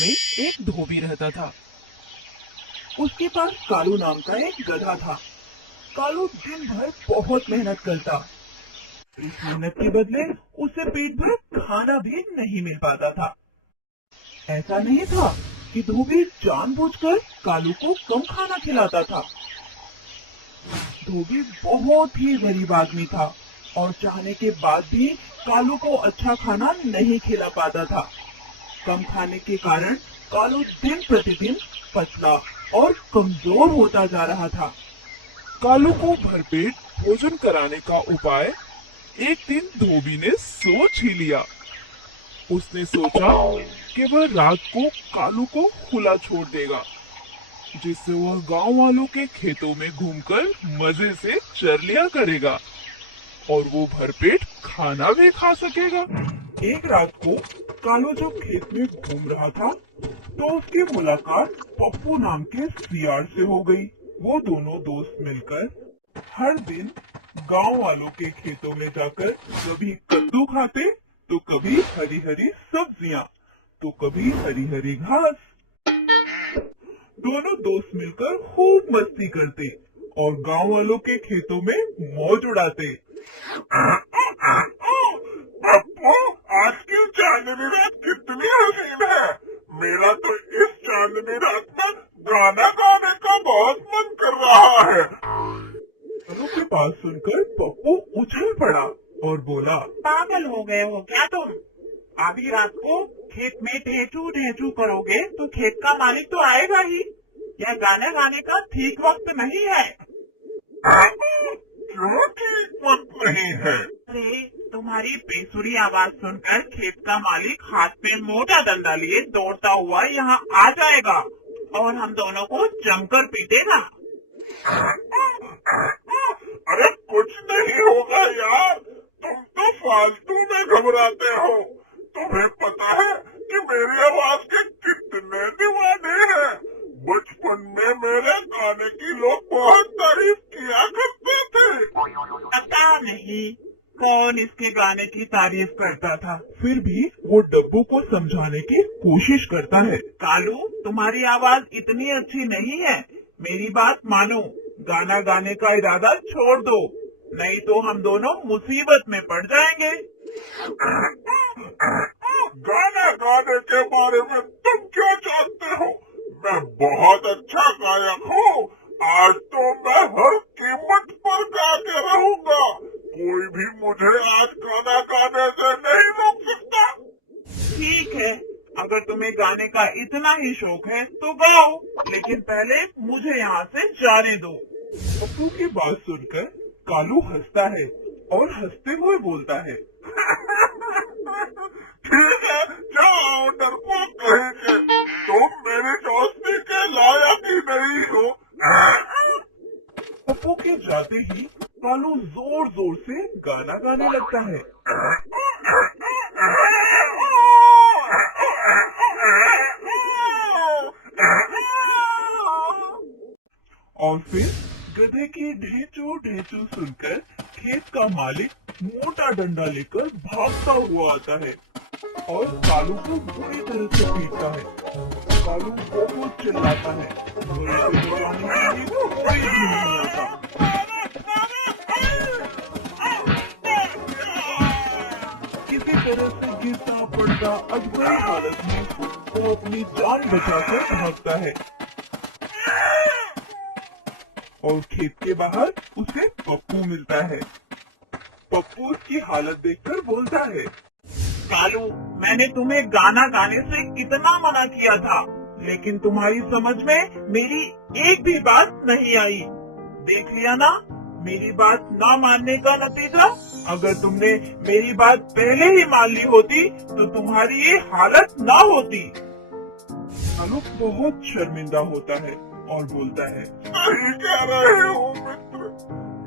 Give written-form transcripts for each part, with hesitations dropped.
में एक धोबी रहता था। उसके पास कालू नाम का एक गधा था। कालू दिन भर बहुत मेहनत करता। इस मेहनत के बदले उसे पेट भर खाना भी नहीं मिल पाता था। ऐसा नहीं था कि धोबी जानबूझकर कालू को कम खाना खिलाता था। धोबी बहुत ही गरीब आदमी था और चाहने के बाद भी कालू को अच्छा खाना नहीं खिला पाता था। कम खाने के कारण कालू दिन प्रतिदिन पतला और कमजोर होता जा रहा था। कालू को भरपेट भोजन कराने का उपाय एक दिन धोबी ने सोच ही लिया। उसने सोचा कि वह रात को कालू को खुला छोड़ देगा, जिससे वह गांव वालों के खेतों में घूमकर मजे से चर लिया करेगा और वो भरपेट खाना भी खा सकेगा। एक रात को कालू जब खेत में घूम रहा था तो उसकी मुलाकात पप्पू नाम के सियार से हो गई। वो दोनों दोस्त मिलकर हर दिन गांव वालों के खेतों में जाकर कभी कद्दू खाते तो कभी हरी हरी सब्जियां तो कभी हरी हरी घास। दोनों दोस्त मिलकर खूब मस्ती करते और गांव वालों के खेतों में मौज उड़ाते। पप्पू, आज की चांदनी रात कितनी हसीन है। मेरा तो इस चांदनी रात में गाना गाने का बहुत मन कर रहा है। कालू की बात सुनकर पप्पू उछल पड़ा और बोला, पागल हो गए हो क्या तुम? आधी रात को खेत में ढेंचू ढेंचू करोगे तो खेत का मालिक तो आएगा ही। यह गाने गाने का ठीक वक्त नहीं है। क्यों ठीक वक्त नहीं है? अरे, तुम्हारी बेसुरी आवाज सुनकर खेत का मालिक हाथ में मोटा डंडा लिए दौड़ता हुआ यहाँ आ जाएगा और हम दोनों को जमकर पीटेगा। अरे कुछ नहीं होगा यार, तुम तो फालतू में घबराते हो। तुम्हें पता है कि मेरी आवाज के कितने दीवाने हैं। बचपन में मेरे गाने की लोग बहुत तारीफ किया करते थे। पता नहीं कौन इसके गाने की तारीफ करता था। फिर भी वो डब्बू को समझाने की कोशिश करता है। कालू, तुम्हारी आवाज इतनी अच्छी नहीं है। मेरी बात मानो, गाना गाने का इरादा छोड़ दो, नहीं तो हम दोनों मुसीबत में पड़ जाएंगे। गाना गाने के बारे में तुम क्या जानते हो? मैं बहुत अच्छा गायक हूँ। आज तो मैं हर कीमत पर गा के रहूंगा। कोई भी मुझे आज गाना गाने से नहीं रोक सकता। ठीक है, अगर तुम्हें गाने का इतना ही शौक है तो गाओ, लेकिन पहले मुझे यहाँ से जाने दो। पप्पू की बात सुनकर कालू हंसता है और हंसते हुए बोलता है, ठीक है, जाओ डरपोक कहीं के, तुम मेरी दोस्ती के लायक ही नहीं हो। पप्पू के जाते ही कालू जोर जोर से गाना गाने लगता है। और फिर गधे की ढेंचू ढेंचू सुनकर खेत का मालिक मोटा डंडा लेकर भागता हुआ आता है और कालू को बुरी तरह से पीटता है। कालू बहुत चिल्लाता है और उसे बचाने के लिए कोई भी नहीं आता। किसी तरह से गिरता पड़ता अधूरी हालत में वो अपनी जान बचाकर भागता है और खेत के बाहर उसे पप्पू मिलता है। पप्पू उसकी हालत देखकर बोलता है, कालू, मैंने तुम्हें गाना गाने से कितना मना किया था, लेकिन तुम्हारी समझ में मेरी एक भी बात नहीं आई। देख लिया ना मेरी बात ना मानने का नतीजा। अगर तुमने मेरी बात पहले ही मान ली होती तो तुम्हारी ये हालत ना होती। कालू बहुत शर्मिंदा होता है और बोलता है, सही कह रहे हो मित्र,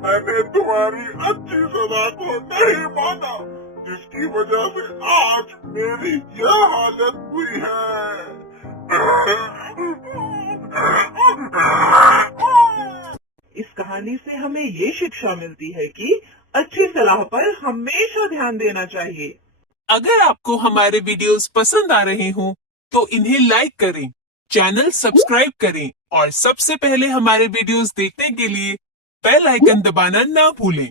मैंने तुम्हारी अच्छी सलाह को नहीं माना, जिसकी वजह से आज मेरी यह हालत हुई है। इस कहानी से हमें ये शिक्षा मिलती है कि अच्छी सलाह पर हमेशा ध्यान देना चाहिए। अगर आपको हमारे वीडियोस पसंद आ रहे हों तो इन्हें लाइक करें, चैनल सब्सक्राइब करें और सबसे पहले हमारे वीडियोस देखने के लिए बेल आइकन दबाना ना भूलें।